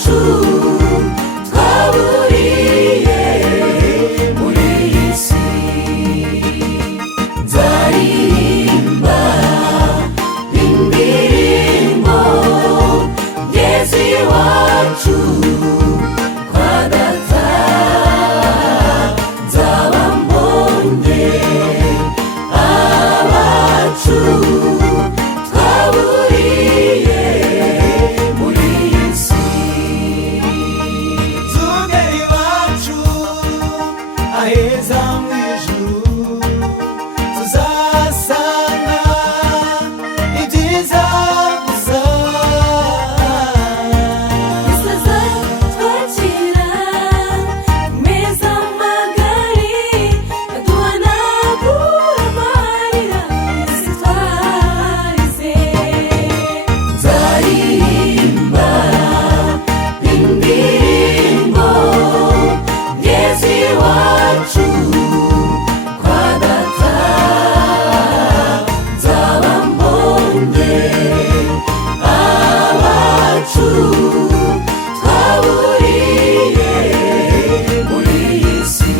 abacu twaburiye muri iyi si. Nzaririmba indirimbo ngeze iwacu kwa data, nzaba mbonye abacu twaburiye muri iyi si. Tugere iwacu aheza mu ijuru, tuzasanga ibyiza gusa. Isaza twakira meza magari, aduhanagura amarira yose twarize. Nzaririmba indirimbo ngeze iwacu kwa data, nzaba mbonye abacu twaburiye muri iyi si.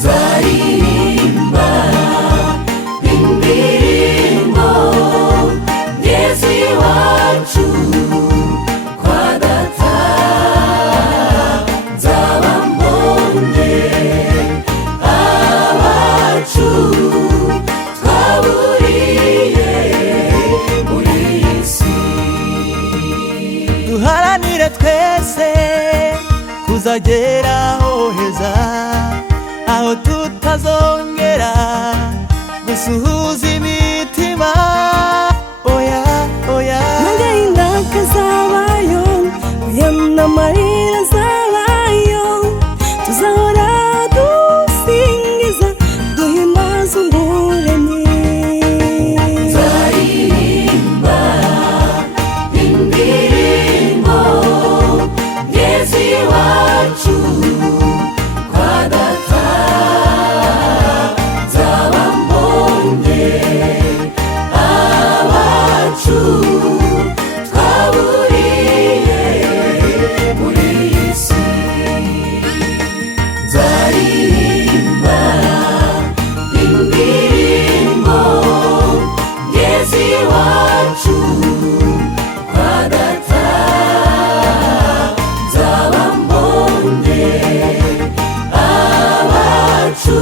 Nzaririmba indirimbo ngeze iwacu kwa data, nzaba mbonye abacu twaburiye muri iyi si. Duharanire twese kuzagera aho heza, aho tutazongera gusuhuza imitima. Oya oya, n'agahinda kazabayo, oya n'amarira azabayo, tuzahora dusingiza duhimbaza Umuremyi. Nzaririmba indirimbo ngeze iwacu kwa data, nzaba mbonye abacu twaburiye muri iyi si. Nzaririmba indirimbo ngeze iwacu kwa data, nzaba mbonye abacu